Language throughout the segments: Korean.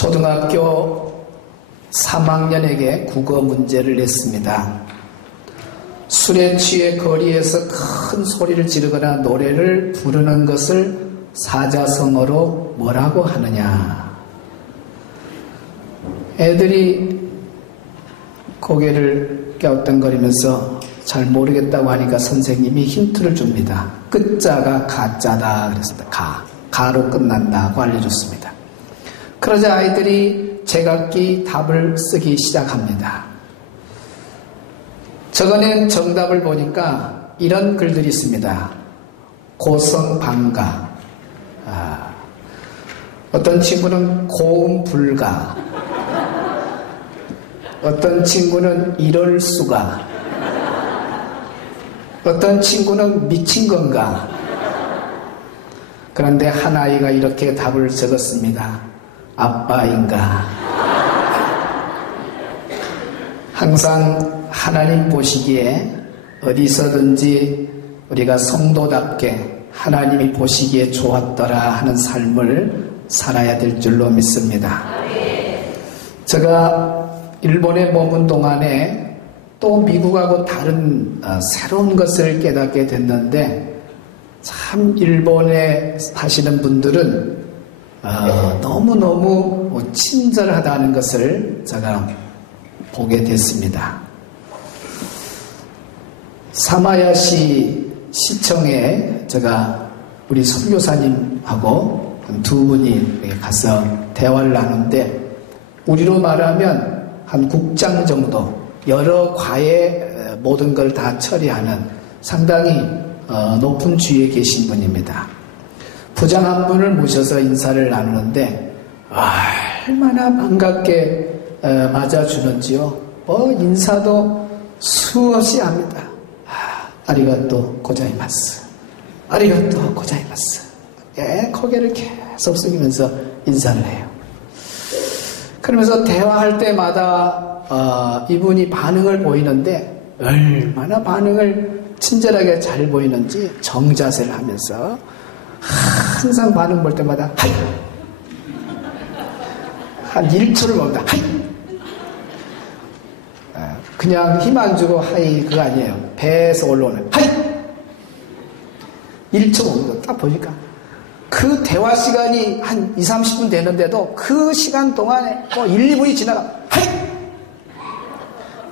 초등학교 3학년에게 국어 문제를 냈습니다. 술에 취해 거리에서 큰 소리를 지르거나 노래를 부르는 것을 사자성어로 뭐라고 하느냐. 애들이 고개를 갸우뚱거리면서 잘 모르겠다고 하니까 선생님이 힌트를 줍니다. 끝자가 가짜다 그랬습니다. 가로 끝난다고 알려줬습니다. 그러자 아이들이 제각기 답을 쓰기 시작합니다. 적어낸 정답을 보니까 이런 글들이 있습니다. 고성방가, 어떤 친구는 고음불가, 어떤 친구는 이럴 수가, 어떤 친구는 미친 건가. 그런데 한 아이가 이렇게 답을 적었습니다. 아빠인가. 항상 하나님 보시기에 어디서든지 우리가 성도답게 하나님이 보시기에 좋았더라 하는 삶을 살아야 될 줄로 믿습니다. 제가 일본에 머문 동안에 또 미국하고 다른 새로운 것을 깨닫게 됐는데, 참 일본에 사시는 분들은 너무너무 친절하다는 것을 제가 보게 됐습니다. 사마야시 시청에 제가 우리 선교사님하고 두 분이 가서 대화를 나누는데, 우리로 말하면 한 국장 정도, 여러 과의 모든 걸 다 처리하는 상당히 높은 주위에 계신 분입니다. 부장 한 분을 모셔서 인사를 나누는데 얼마나 반갑게 맞아주는지요. 인사도 수없이 합니다. 아리가또 고자이마스, 아리가또 고자이마스. 고개를 계속 숙이면서 인사를 해요. 그러면서 대화할 때마다 이분이 반응을 보이는데 얼마나 반응을 친절하게 잘 보이는지 정자세를 하면서 항상 반응 볼 때마다 하이! 한 1초를 봅니다. 하이! 그냥 힘 안 주고 하이 그거 아니에요. 배에서 올라오는 하이! 1초 봅니다. 딱 보니까 그 대화 시간이 한 2, 30분 되는데도 그 시간 동안에 1, 2분이 지나가 하이!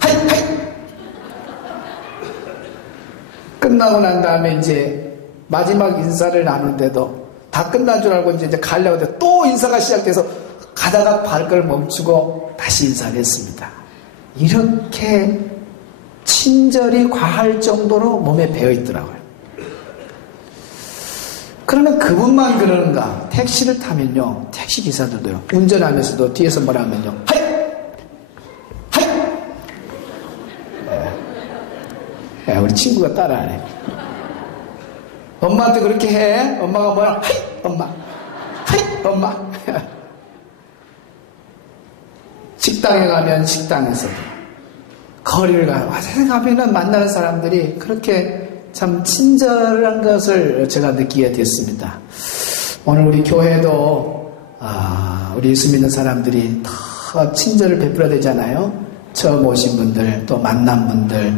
하이! 하이! 끝나고 난 다음에 이제 마지막 인사를 나누는데도 다 끝난 줄 알고 이제 가려고 하는데 또 인사가 시작돼서 가다가 발걸음을 멈추고 다시 인사를 했습니다. 이렇게 친절이 과할 정도로 몸에 배어 있더라고요. 그러면 그분만 그러는가? 택시를 타면요, 택시 기사들도요, 운전하면서도 뒤에서 뭐라 하면요, 하이! 하이! 우리 친구가 따라하네. 엄마한테 그렇게 해. 엄마가 뭐라, 하이! 엄마! 하이! 엄마! 식당에 가면 식당에서도, 거리를 가면은 만나는 사람들이 그렇게 참 친절한 것을 제가 느끼게 됐습니다. 오늘 우리 교회도 우리 예수 믿는 사람들이 더 친절을 베풀어야 되잖아요. 처음 오신 분들, 또 만난 분들,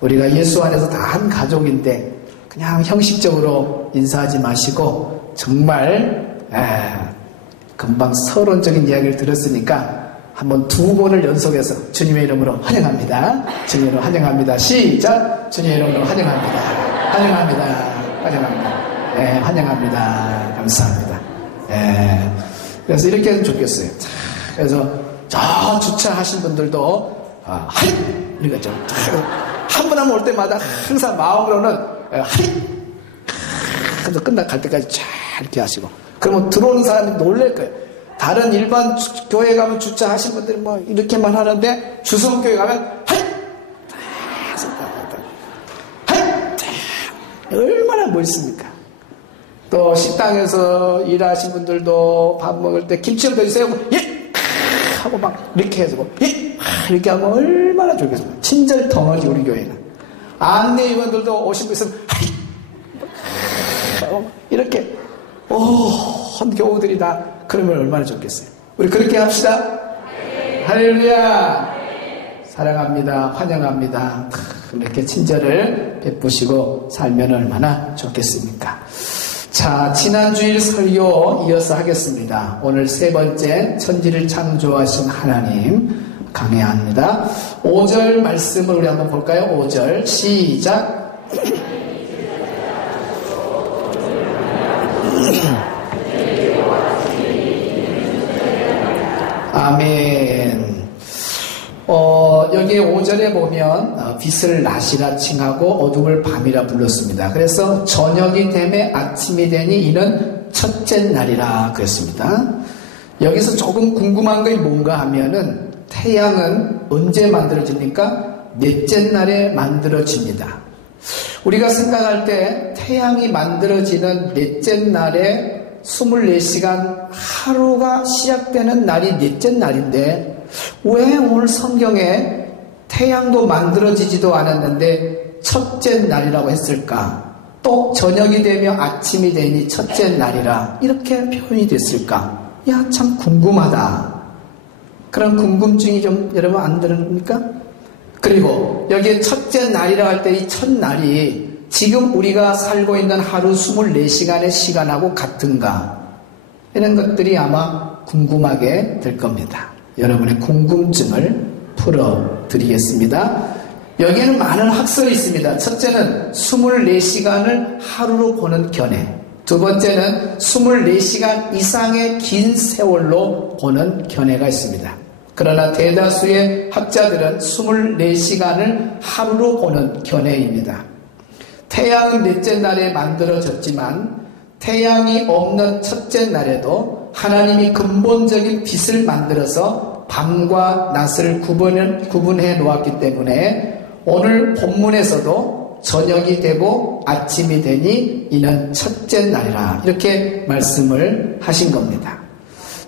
우리가 예수 안에서 다 한 가족인데 그냥 형식적으로 인사하지 마시고 정말 금방 서론적인 이야기를 들었으니까 한번 2번을 연속해서 주님의 이름으로 환영합니다. 주님의 이름으로 환영합니다. 시작! 주님의 이름으로 환영합니다. 환영합니다. 환영합니다. 환영합니다. 감사합니다. 그래서 이렇게 하면 좋겠어요. 그래서 저 주차하신 분들도 하이! 이거 좀 한 분 한 분 올 때마다 항상 마음으로는 하이! 그래서 갈 때까지 쫙 이렇게 하시고, 그러면 들어오는 사람이 놀랄 거예요. 다른 일반 교회 가면 주차하신 분들은 뭐 이렇게만 하는데 주성교회 가면 하이! 하이! 얼마나 멋있습니까? 또 식당에서 일하신 분들도 밥 먹을 때 김치 좀 더 주세요. 예! 하고 막 이렇게 해서 예! 이렇게 하면 얼마나 좋겠습니까? 친절 덩어리 우리 교회는. 안내위원들도 오신 분 있으면 하이! 이렇게 온 교우들이 다 그러면 얼마나 좋겠어요. 우리 그렇게 합시다. 할렐루야. 사랑합니다. 환영합니다. 이렇게 친절을 베푸시고 살면 얼마나 좋겠습니까? 자, 지난주일 설교 이어서 하겠습니다. 오늘 세 번째 천지를 창조하신 하나님 강해합니다. 5절 말씀을 우리 한번 볼까요? 5절 시작. 아멘. 여기 5절에 보면 빛을 낮이라 칭하고 어둠을 밤이라 불렀습니다. 그래서 저녁이 되매 아침이 되니 이는 첫째 날이라 그랬습니다. 여기서 조금 궁금한 게 뭔가 하면은 태양은 언제 만들어집니까? 넷째 날에 만들어집니다. 우리가 생각할 때 태양이 만들어지는 넷째 날에 24시간 하루가 시작되는 날이 넷째 날인데 왜 오늘 성경에 태양도 만들어지지도 않았는데 첫째 날이라고 했을까? 또 저녁이 되며 아침이 되니 첫째 날이라 이렇게 표현이 됐을까? 야, 참 궁금하다. 그런 궁금증이 좀 여러분 안 들습니까? 그리고 여기에 첫째 날이라 할 때 이 첫날이 지금 우리가 살고 있는 하루 24시간의 시간하고 같은가? 이런 것들이 아마 궁금하게 될 겁니다. 여러분의 궁금증을 풀어드리겠습니다. 여기에는 많은 학설이 있습니다. 첫째는 24시간을 하루로 보는 견해. 두 번째는 24시간 이상의 긴 세월로 보는 견해가 있습니다. 그러나 대다수의 학자들은 24시간을 하루로 보는 견해입니다. 태양은 넷째 날에 만들어졌지만 태양이 없는 첫째 날에도 하나님이 근본적인 빛을 만들어서 밤과 낮을 구분해 놓았기 때문에 오늘 본문에서도 저녁이 되고 아침이 되니 이는 첫째 날이라 이렇게 말씀을 하신 겁니다.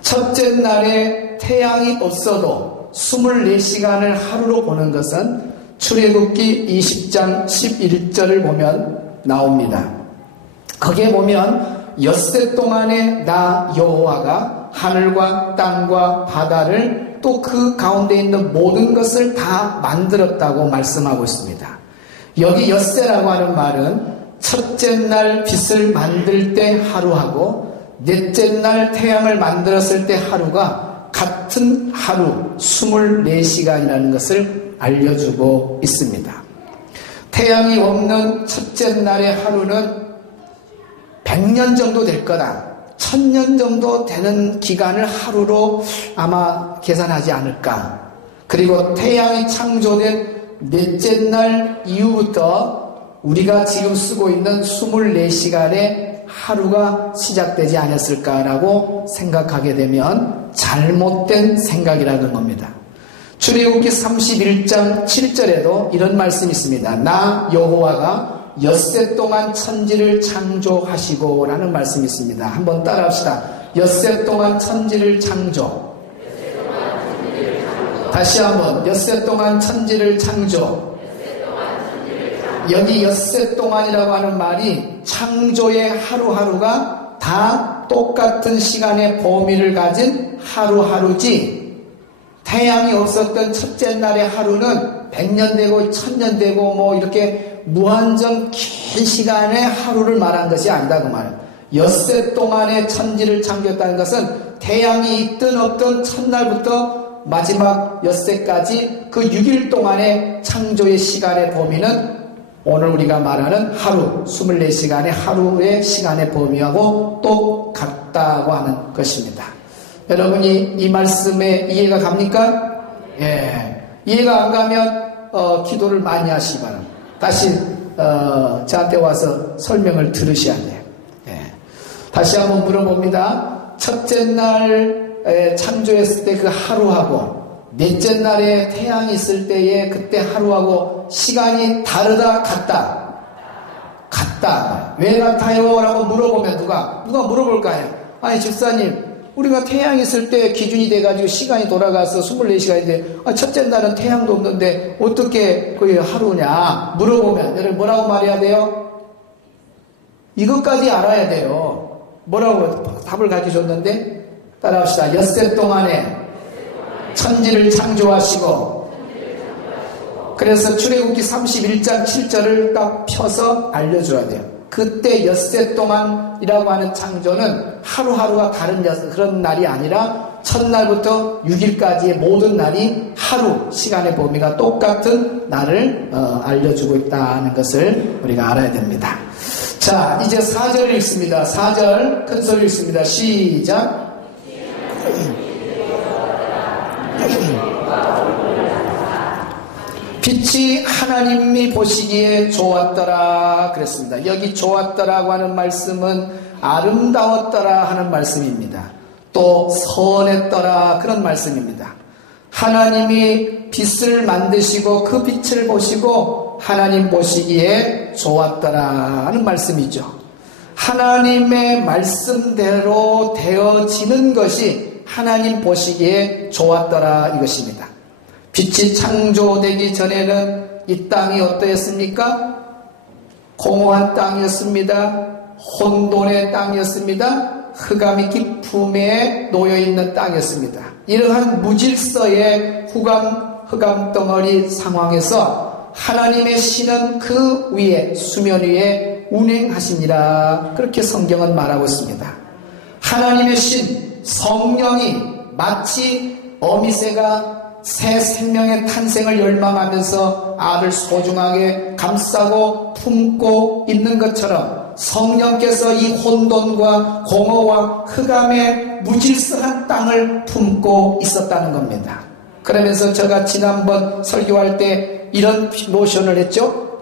첫째 날에 태양이 없어도 24시간을 하루로 보는 것은 출애굽기 20장 11절을 보면 나옵니다. 거기에 보면 엿새 동안에 나 여호와가 하늘과 땅과 바다를 또 그 가운데 있는 모든 것을 다 만들었다고 말씀하고 있습니다. 여기 엿새라고 하는 말은 첫째 날 빛을 만들 때 하루하고 넷째 날 태양을 만들었을 때 하루가 같은 하루 24시간이라는 것을 알려주고 있습니다. 태양이 없는 첫째 날의 하루는 100년 정도 될 거다. 1000년 정도 되는 기간을 하루로 아마 계산하지 않을까. 그리고 태양이 창조된 넷째 날 이후부터 우리가 지금 쓰고 있는 24시간의 하루가 시작되지 않았을까라고 생각하게 되면 잘못된 생각이라는 겁니다. 출애굽기 31장 7절에도 이런 말씀이 있습니다. 나 여호와가 엿새 동안 천지를 창조하시고 라는 말씀이 있습니다. 한번 따라합시다. 엿새 동안 천지를 창조. 다시 한번 엿새 동안 천지를 창조. 여기 엿새 동안이라고 하는 말이 창조의 하루하루가 다 똑같은 시간의 범위를 가진 하루하루지 태양이 없었던 첫째 날의 하루는 100년 되고 1000년 되고 뭐 이렇게 무한정 긴 시간의 하루를 말한 것이 아니다 그 말이에요. 엿새 동안에 천지를 창조했다는 것은 태양이 있든 없든 첫날부터 마지막 엿새까지 그 6일 동안의 창조의 시간의 범위는 오늘 우리가 말하는 하루 24시간의 하루의 시간의 범위하고 똑같다고 하는 것입니다. 여러분이 이 말씀에 이해가 갑니까? 예. 이해가 안 가면 기도를 많이 하시기 바랍니다. 다시 저한테 와서 설명을 들으셔야 돼요. 예. 다시 한번 물어봅니다. 첫째 날 창조했을 때 그 하루하고 넷째 날에 태양이 있을 때의 그때 하루하고 시간이 다르다 같다. 같다. 왜 같아요? 라고 물어보면 누가 물어볼까요? 아니 집사님 우리가 태양이 있을 때 기준이 돼가지고 시간이 돌아가서 24시간인데 첫째 날은 태양도 없는데 어떻게 그게 하루냐 물어보면 여러분 뭐라고 말해야 돼요? 이것까지 알아야 돼요. 뭐라고 답을 가르쳐줬는데 따라합시다. 엿새 동안에 천지를 창조하시고, 그래서 출애굽기 31장 7절을 딱 펴서 알려줘야 돼요. 그때 엿새 동안이라고 하는 창조는 하루하루가 다른 그런 날이 아니라 첫날부터 6일까지의 모든 날이 하루 시간의 범위가 똑같은 날을 알려주고 있다는 것을 우리가 알아야 됩니다. 자, 이제 4절을 읽습니다. 4절 큰 소리 읽습니다. 시작. 빛이 하나님이 보시기에 좋았더라 그랬습니다. 여기 좋았더라고 하는 말씀은 아름다웠더라 하는 말씀입니다. 또 선했더라 그런 말씀입니다. 하나님이 빛을 만드시고 그 빛을 보시고 하나님 보시기에 좋았더라 하는 말씀이죠. 하나님의 말씀대로 되어지는 것이 하나님 보시기에 좋았더라 이것입니다. 빛이 창조되기 전에는 이 땅이 어떠했습니까? 공허한 땅이었습니다. 혼돈의 땅이었습니다. 흑암이 깊음에 놓여있는 땅이었습니다. 이러한 무질서의 흑암 덩어리 상황에서 하나님의 신은 그 위에 수면 위에 운행하시니라 그렇게 성경은 말하고 있습니다. 하나님의 신 성령이 마치 어미새가 새 생명의 탄생을 열망하면서 알을 소중하게 감싸고 품고 있는 것처럼 성령께서 이 혼돈과 공허와 흑암의 무질서한 땅을 품고 있었다는 겁니다. 그러면서 제가 지난번 설교할 때 이런 모션을 했죠.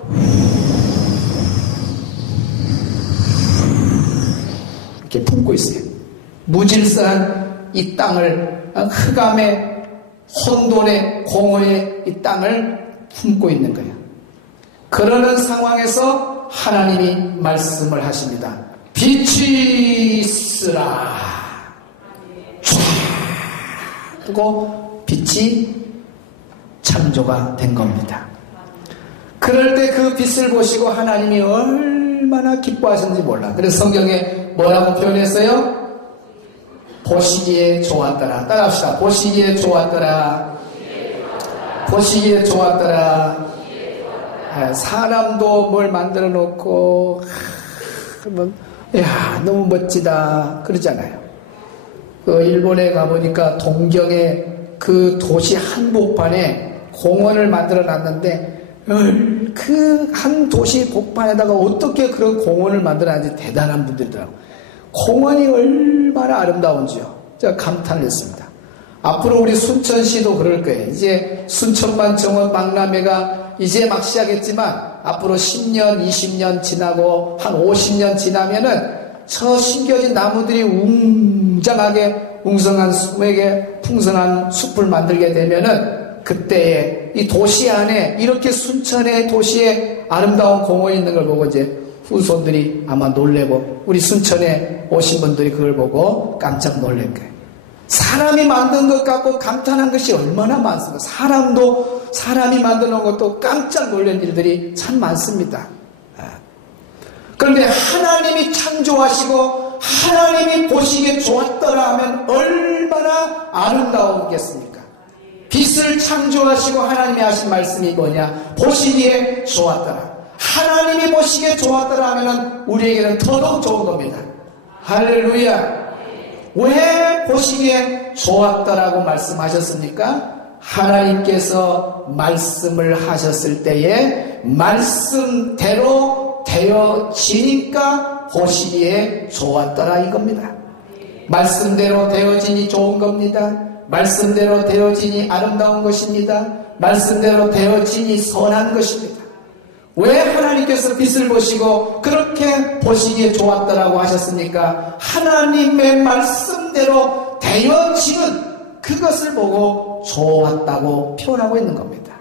이렇게 품고 있어요. 무질서한 이 땅을 흑암의 혼돈의 공허의 이 땅을 품고 있는 거예요. 그러는 상황에서 하나님이 말씀을 하십니다. 빛이 있으라. 하고 빛이 창조가 된 겁니다. 그럴 때 그 빛을 보시고 하나님이 얼마나 기뻐하셨는지 몰라. 그래서 성경에 뭐라고 표현했어요? 보시기에 좋았더라. 따라합시다. 보시기에 좋았더라. 보시기에 좋았더라. 사람도 뭘 만들어 놓고 그러면 야 너무 멋지다 그러잖아요. 그 일본에 가보니까 동경에 그 도시 한복판에 공원을 만들어 놨는데 그 한 도시 복판에다가 어떻게 그런 공원을 만들어 놨는지 대단한 분들이더라고요. 공원이 얼마나 아름다운지요. 제가 감탄을 했습니다. 앞으로 우리 순천시도 그럴 거예요. 이제 순천만 정원 박람회가 이제 막 시작했지만 앞으로 10년, 20년 지나고 한 50년 지나면은 저 심겨진 나무들이 웅장하게 웅성한 숲에게 풍성한 숲을 만들게 되면은 그때에 이 도시 안에 이렇게 순천의 도시에 아름다운 공원이 있는 걸 보고 이제 후손들이 아마 놀래고 우리 순천에 오신 분들이 그걸 보고 깜짝 놀랄 거예요. 사람이 만든 것 갖고 감탄한 것이 얼마나 많습니까? 사람이 만드는 것도 깜짝 놀란 일들이 참 많습니다. 그런데 하나님이 창조하시고 하나님이 보시기에 좋았더라 하면 얼마나 아름다우겠습니까? 빛을 창조하시고 하나님이 하신 말씀이 뭐냐? 보시기에 좋았더라. 하나님이 보시기에 좋았더라 하면은 우리에게는 더더욱 좋은 겁니다. 할렐루야. 왜 보시기에 좋았더라고 말씀하셨습니까? 하나님께서 말씀을 하셨을 때에 말씀대로 되어지니까 보시기에 좋았더라 이겁니다. 말씀대로 되어지니 좋은 겁니다. 말씀대로 되어지니 아름다운 것입니다. 말씀대로 되어지니 선한 것입니다. 왜 하나님께서 빛을 보시고 그렇게 보시기에 좋았더라고 하셨습니까? 하나님의 말씀대로 되어지는 그것을 보고 좋았다고 표현하고 있는 겁니다.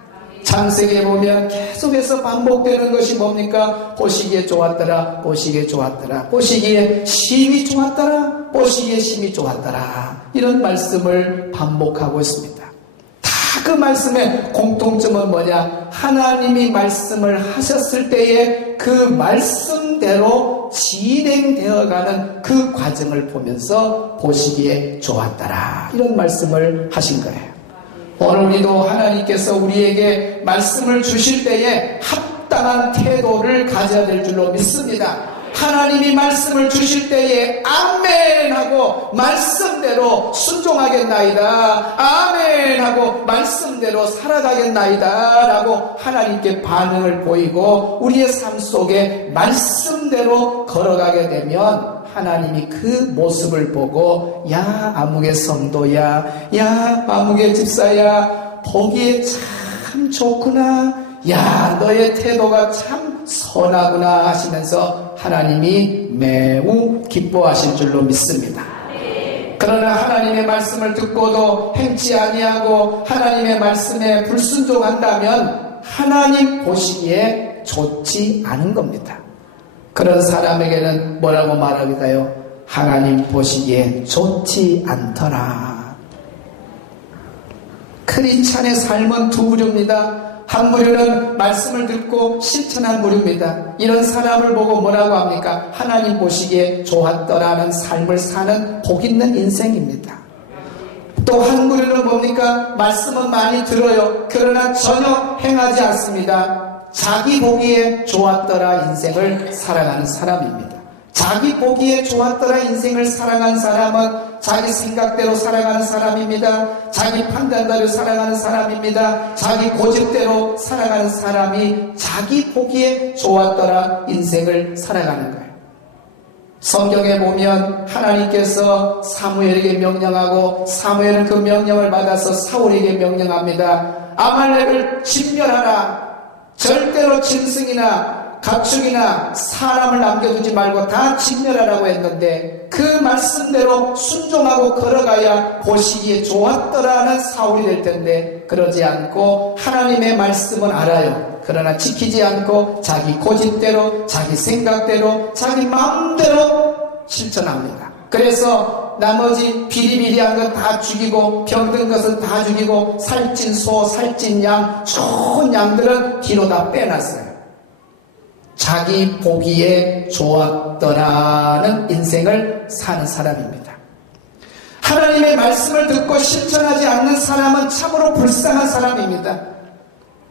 창세기에 보면 계속해서 반복되는 것이 뭡니까? 보시기에 좋았더라, 보시기에 좋았더라, 보시기에 심히 좋았더라, 보시기에 심히 좋았더라. 이런 말씀을 반복하고 있습니다. 그 말씀의 공통점은 뭐냐? 하나님이 말씀을 하셨을 때에 그 말씀대로 말씀대로 진행되어가는 그 과정을 보면서 보시기에 좋았더라. 이런 말씀을 하신 거예요. 오늘 우리도 하나님께서 우리에게 말씀을 주실 때에 합당한 태도를 가져야 될 줄로 믿습니다. 하나님이 말씀을 주실 때에 아멘 하고 말씀대로 순종하겠나이다, 아멘 하고 말씀대로 살아가겠나이다 라고 하나님께 반응을 보이고 우리의 삶 속에 말씀대로 걸어가게 되면 하나님이 그 모습을 보고 야 아무개 성도야, 야 아무개 집사야, 보기에 참 좋구나, 야 너의 태도가 참 선하구나 하시면서 하나님이 매우 기뻐하실 줄로 믿습니다. 그러나 하나님의 말씀을 듣고도 행치 아니하고 하나님의 말씀에 불순종한다면 하나님 보시기에 좋지 않은 겁니다. 그런 사람에게는 뭐라고 말할까요? 하나님 보시기에 좋지 않더라. 크리스찬의 삶은 두 부류입니다. 한 부류는 말씀을 듣고 실천한 부류입니다. 이런 사람을 보고 뭐라고 합니까? 하나님 보시기에 좋았더라는 삶을 사는 복 있는 인생입니다. 또 한 부류는 뭡니까? 말씀은 많이 들어요. 그러나 전혀 행하지 않습니다. 자기 보기에 좋았더라 인생을 살아가는 사람입니다. 자기 보기에 좋았더라 인생을 살아가는 사람은 자기 생각대로 살아가는 사람입니다. 자기 판단대로 살아가는 사람입니다. 자기 고집대로 살아가는 사람이 자기 보기에 좋았더라 인생을 살아가는 거예요. 성경에 보면 하나님께서 사무엘에게 명령하고 사무엘은 그 명령을 받아서 사울에게 명령합니다. 아말렉을 진멸하라. 절대로 짐승이나 가축이나 사람을 남겨두지 말고 다 진멸하라고 했는데 그 말씀대로 순종하고 걸어가야 보시기에 좋았더라는 사울이 될 텐데 그러지 않고 하나님의 말씀은 알아요. 그러나 지키지 않고 자기 고집대로 자기 생각대로 자기 마음대로 실천합니다. 그래서 나머지 비리비리한 것 다 죽이고 병든 것은 다 죽이고 살찐 소, 살찐 양, 좋은 양들은 뒤로 다 빼놨어요. 자기 보기에 좋았더라는 인생을 사는 사람입니다. 하나님의 말씀을 듣고 실천하지 않는 사람은 참으로 불쌍한 사람입니다.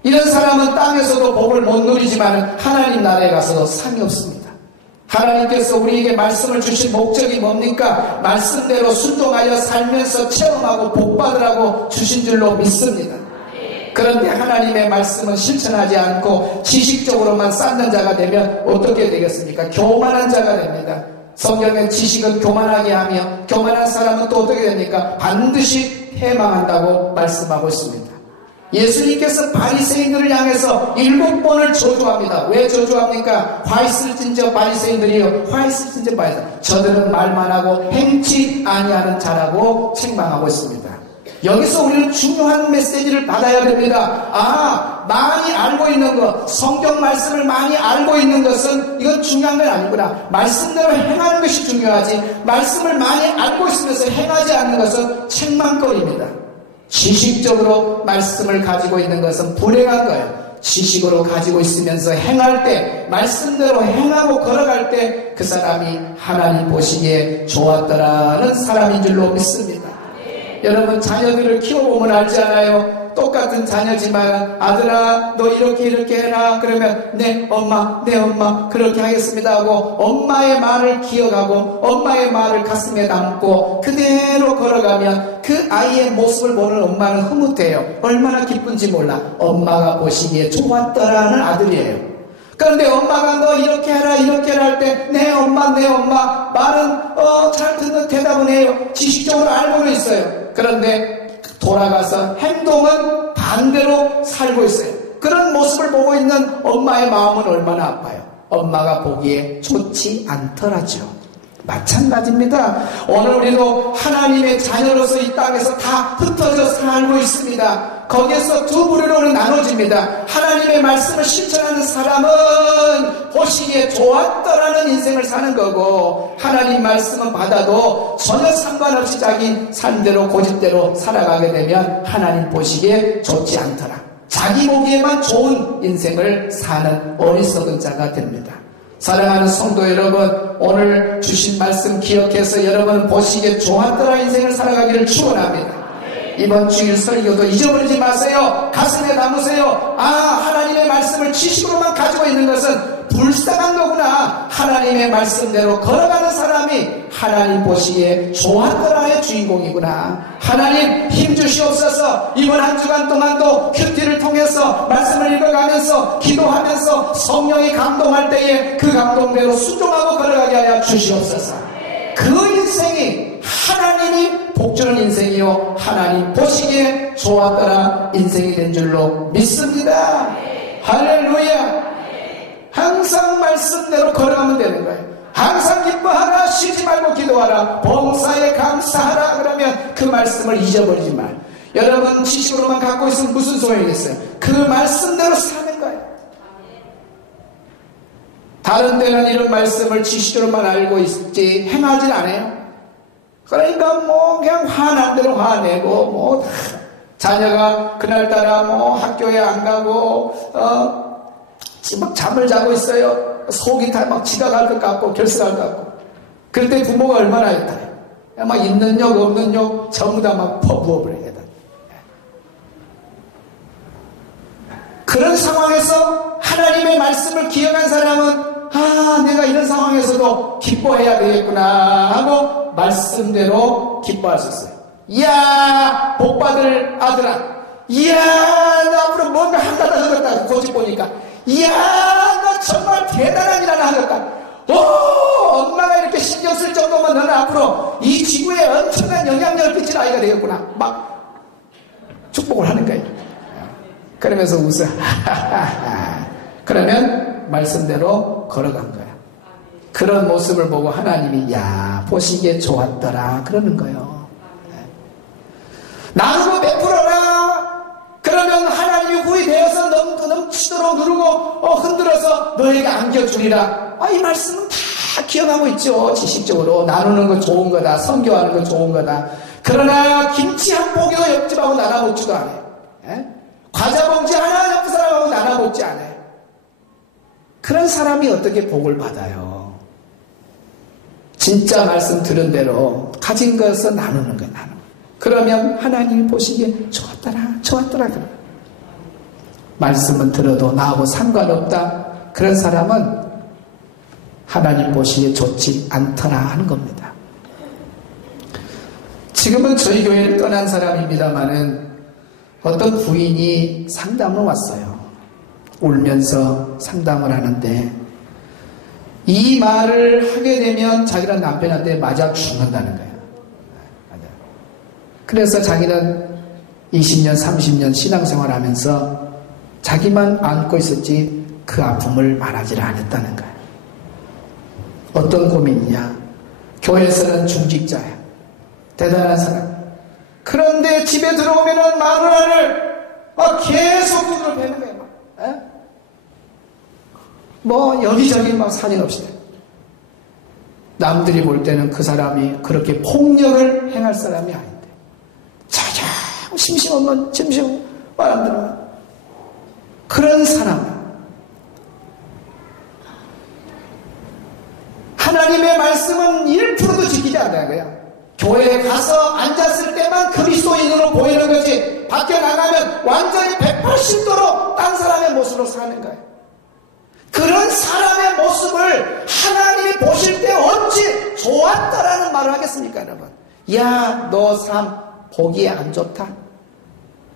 이런 사람은 땅에서도 복을 못 누리지만 하나님 나라에 가서도 상이 없습니다. 하나님께서 우리에게 말씀을 주신 목적이 뭡니까? 말씀대로 순종하여 살면서 체험하고 복받으라고 주신 줄로 믿습니다. 그런데 하나님의 말씀은 실천하지 않고 지식적으로만 쌓는 자가 되면 어떻게 되겠습니까? 교만한 자가 됩니다. 성경의 지식은 교만하게 하며 교만한 사람은 또 어떻게 됩니까? 반드시 해망한다고 말씀하고 있습니다. 예수님께서 바리새인들을 향해서 7번을 저주합니다. 왜 저주합니까? 화 있을진저 바리새인들이요, 화 있을진저 바리새인, 저들은 말만 하고 행치 아니하는 자라고 책망하고 있습니다. 여기서 우리는 중요한 메시지를 받아야 됩니다. 많이 알고 있는 것, 성경 말씀을 많이 알고 있는 것은 이건 중요한 건 아니구나. 말씀대로 행하는 것이 중요하지, 말씀을 많이 알고 있으면서 행하지 않는 것은 책망거리입니다. 지식적으로 말씀을 가지고 있는 것은 불행한 거예요. 지식으로 가지고 있으면서 행할 때, 말씀대로 행하고 걸어갈 때 그 사람이 하나님 보시기에 좋았더라는 사람인 줄로 믿습니다. 여러분 자녀들을 키워보면 알지 않아요? 똑같은 자녀지만 아들아 너 이렇게 해라 그러면 네 엄마 그렇게 하겠습니다 하고 엄마의 말을 기억하고 엄마의 말을 가슴에 담고 그대로 걸어가면 그 아이의 모습을 보는 엄마는 흐뭇해요. 얼마나 기쁜지 몰라. 엄마가 보시기에 좋았더라는 아들이에요. 그런데 엄마가 너 이렇게 해라 할 때 네 엄마 말은 잘 듣는 대답은 해요. 지식적으로 알고는 있어요. 그런데 돌아가서 행동은 반대로 살고 있어요. 그런 모습을 보고 있는 엄마의 마음은 얼마나 아파요. 엄마가 보기에 좋지 않더라죠. 마찬가지입니다. 오늘 우리도 하나님의 자녀로서 이 땅에서 다 흩어져 살고 있습니다. 거기에서 두 부류로 나눠집니다. 하나님의 말씀을 실천하는 사람은 보시기에 좋았더라는 인생을 사는 거고, 하나님 말씀은 받아도 전혀 상관없이 자기 삶대로 고집대로 살아가게 되면 하나님 보시기에 좋지 않더라. 자기 보기에만 좋은 인생을 사는 어리석은 자가 됩니다. 사랑하는 성도 여러분, 오늘 주신 말씀 기억해서 여러분 보시기에 좋았더라 인생을 살아가기를 축원합니다. 이번 주일 설교도 잊어버리지 마세요. 가슴에 담으세요. 하나님의 말씀을 지식으로만 가지고 있는 것은 불쌍한 거구나. 하나님의 말씀대로 걸어가는 사람이 하나님 보시기에 좋았더라의 주인공이구나. 하나님 힘주시옵소서. 이번 한 주간 동안도 큐티를 통해서 말씀을 읽어가면서 기도하면서 성령이 감동할 때에 그 감동대로 순종하고 걸어가게 하여 주시옵소서. 그 인생이 하나님이 복주는 인생이요 하나님 보시기에 좋았더라 인생이 된 줄로 믿습니다. 할렐루야. 항상 말씀대로 걸어가면 되는 거예요. 항상 기뻐하라, 쉬지 말고 기도하라, 봉사에 감사하라. 그러면 그 말씀을 잊어버리지 마. 여러분 지식으로만 갖고 있으면 무슨 소용이겠어요? 그 말씀대로 사는 거예요. 다른 데는 이런 말씀을 지식으로만 알고 있지 행하진 않아요. 그러니까 그냥 화난 대로 화내고 자녀가 그날따라 학교에 안 가고 막 잠을 자고 있어요. 속이 다 막 지각할 것 같고 결석할 것 같고. 그럴 때 부모가 얼마나 있다요. 막 있는 욕 없는 욕 전부 다 막 퍼부어버려야 돼. 그런 상황에서 하나님의 말씀을 기억한 사람은 내가 이런 상황에서도 기뻐해야 되겠구나 하고 말씀대로 기뻐할 수 있어요. 이야 복받을 아들아, 이야 너 앞으로 뭔가 한가다 하겠다. 고집 보니까 이야 너 정말 대단한 일 하나 하겠다. 엄마가 이렇게 신경 쓸 정도면 너는 앞으로 이 지구에 엄청난 영향력을 끼칠 아이가 되겠구나. 막 축복을 하는 거예요. 그러면서 웃어. 그러면 말씀대로 걸어간 거야. 그런 모습을 보고 하나님이 보시기에 좋았더라 그러는 거예요. 나누고 베풀어라. 그러면 하나님이 후이 되어서 넘치도록 누르고 흔들어서 너에게 안겨주리라. 이 말씀은 다 기억하고 있죠. 지식적으로 나누는 거 좋은 거다, 선교하는 거 좋은 거다. 그러나 김치 한 포기도 옆집하고 나눠 먹지도 않아요. 과자 봉지 하나 옆 사람하고 나눠 먹지 않아요. 그런 사람이 어떻게 복을 받아요? 진짜 말씀 들은 대로 가진 것을 나누는 거예요. 그러면 하나님이 보시기에 좋았더라 그래. 말씀은 들어도 나하고 상관없다. 그런 사람은 하나님 보시기에 좋지 않더라 하는 겁니다. 지금은 저희 교회를 떠난 사람입니다마는 어떤 부인이 상담을 왔어요. 울면서 상담을 하는데 이 말을 하게 되면 자기는 남편한테 맞아 죽는다는 거예요. 그래서 자기는 20년, 30년 신앙생활 하면서 자기만 안고 있었지 그 아픔을 말하지를 않았다는 거예요. 어떤 고민이냐? 교회에서는 중직자야. 대단한 사람. 그런데 집에 들어오면은 마누라를 계속 두드려 패는 거예요. 여기저기 사진 없이. 남들이 볼 때는 그 사람이 그렇게 폭력을 행할 사람이 아닌데. 자자, 심심하면 말 안 들어. 그런 사람. 하나님의 말씀은 1%도 지키지 않는 거야. 교회에 가서 앉았을 때만 그리스도인으로 보이는 거지, 밖에 나가면 완전히 180도로 딴 사람의 모습으로 사는 거예요. 그런 사람의 모습을 하나님이 보실 때 어찌 좋았다라는 말을 하겠습니까, 여러분? 야, 너 삶 보기에 안 좋다.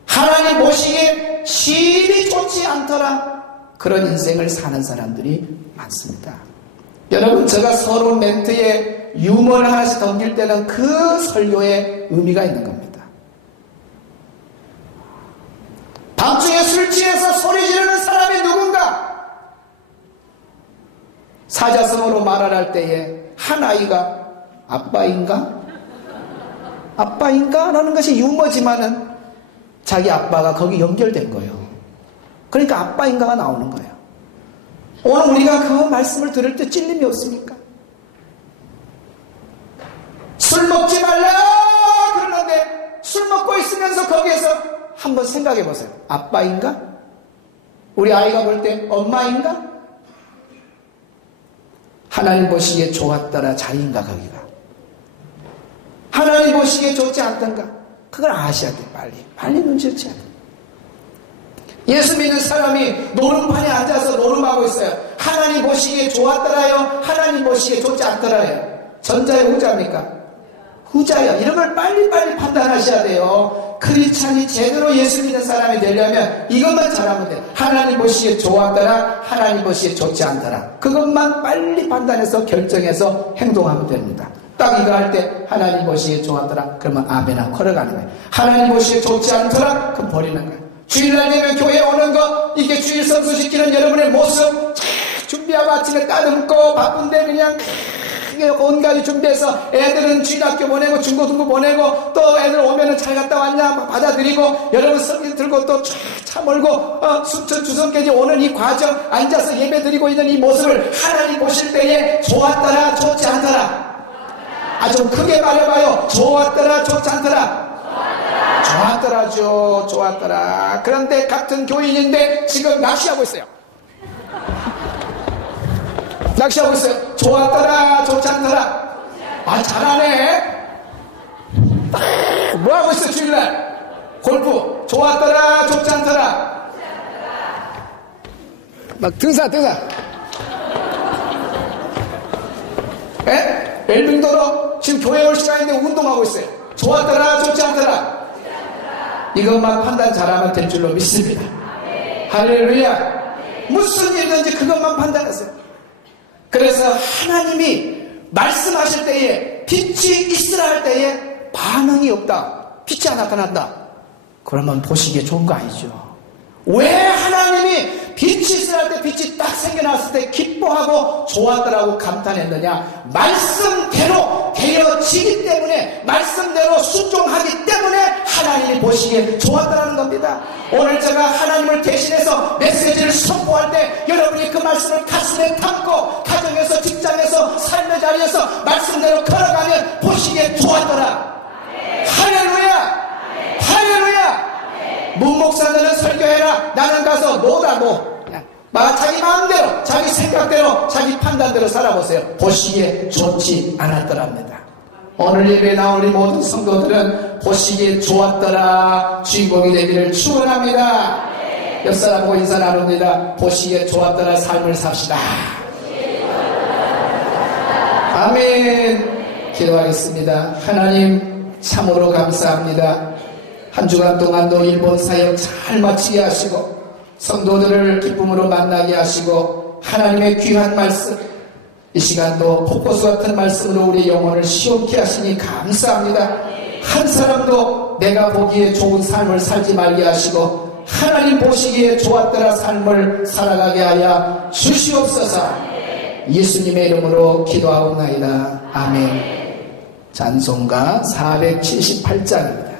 하나님 보시기에 심히 좋지 않더라. 그런 인생을 사는 사람들이 많습니다. 여러분, 제가 서론 멘트에 유머를 하나씩 던질 때는 그 설교에 의미가 있는 겁니다. 밤중에 술 취해서 소리 지르는 사람이 누군가? 사자성어로 말을 할 때에 한 아이가 아빠인가? 아빠인가? 라는 것이 유머지만은 자기 아빠가 거기 연결된 거예요. 그러니까 아빠인가가 나오는 거예요. 오늘 우리가 그 말씀을 들을 때 찔림이 없습니까? 술 먹지 말라 그러는데 술 먹고 있으면서 거기에서 한번 생각해 보세요. 아빠인가? 우리 아이가 볼 때 엄마인가? 하나님 보시기에 좋았더라 자리인가 거기가? 하나님 보시기에 좋지 않던가? 그걸 아셔야 돼. 빨리 눈치를 채야 돼. 예수 믿는 사람이 노름판에 앉아서 노름하고 있어요. 하나님 보시기에 좋았더라요? 하나님 보시기에 좋지 않더라요? 전자예요? 후자입니까? 후자예요. 이런 걸 빨리빨리 판단하셔야 돼요. 크리스찬이 제대로 예수 믿는 사람이 되려면 이것만 잘하면 돼요. 하나님 보시기에 좋았더라, 하나님 보시기에 좋지 않더라. 그것만 빨리 판단해서 결정해서 행동하면 됩니다. 딱 이거 할 때 하나님 보시기에 좋았더라, 그러면 아멘하고 걸어가는 거예요. 하나님 보시기에 좋지 않더라, 그럼 버리는 거예요. 주일날 되면 교회에 오는 거, 이게 주일 성수시키는 여러분의 모습 준비하고 아침에 따듬고 바쁜데 그냥 온가지 준비해서 애들은 주일학교 보내고 중고등부 보내고 또 애들 오면은 잘 갔다 왔냐 받아들이고 여러분 성경 들고 또 차 몰고 순천 주성까지 오는 이 과정 앉아서 예배 드리고 있는 이 모습을 하나님 보실 때에 좋았더라 좋지 않더라? 좀 크게 말해봐요. 좋았더라 좋지 않더라? 좋았더라죠. 좋았더라. 그런데 같은 교인인데 지금 낚시하고 있어요. 낚시하고 있어요. 좋았더라 좋지 않더라? 잘하네. 뭐하고 있어 주일날? 골프. 좋았더라 좋지 않더라? 막 등산 엘빙도로 지금 교회 올 시간인데 운동하고 있어요. 좋았더라 좋지 않더라? 이것만 판단 잘하면 될 줄로 믿습니다. 할렐루야. 무슨 일이든지 그것만 판단하세요. 그래서 하나님이 말씀하실 때에 빛이 있으라 할 때에 반응이 없다, 빛이 안 나타난다, 그러면 보시기에 좋은 거 아니죠. 왜 하나님이 빛이 있으라 할 때 빛이 딱 생겨났을 때 기뻐하고 좋았더라고 감탄했느냐? 말씀대로 되어지기 때문에, 말씀대로 순종하기 때문에 하나님이 보시기에 좋았다는 겁니다. 오늘 제가 하나님을 대신해서 메시지를 선포할 때 여러분이 그 말씀을 가슴에 담고 가정에서 직장에서 삶의 자리에서 말씀대로 걸어가면 보시기에 좋았더라. 할렐루야. 할렐루야. 문목사들은 설교해라. 나는 가서 노다 노. 자기 마음대로, 자기 생각대로, 자기 판단대로 살아보세요. 보시기에 좋지 않았더랍니다. 오늘 예배에 나온 우리 모든 성도들은 보시기에 좋았더라 주인공이 되기를 축원합니다. 옆 사람하고 인사 나눕니다. 보시기에 좋았더라 삶을 삽시다. 아멘. 기도하겠습니다. 하나님 참으로 감사합니다. 한 주간 동안도 일본 사역 잘 마치게 하시고 성도들을 기쁨으로 만나게 하시고 하나님의 귀한 말씀, 이 시간도 폭포수 같은 말씀으로 우리 영혼을 시원케 하시니 감사합니다. 한 사람도 내가 보기에 좋은 삶을 살지 말게 하시고 하나님 보시기에 좋았더라 삶을 살아가게 하여 주시옵소서. 예수님의 이름으로 기도하옵나이다. 아멘. 찬송가 478장입니다.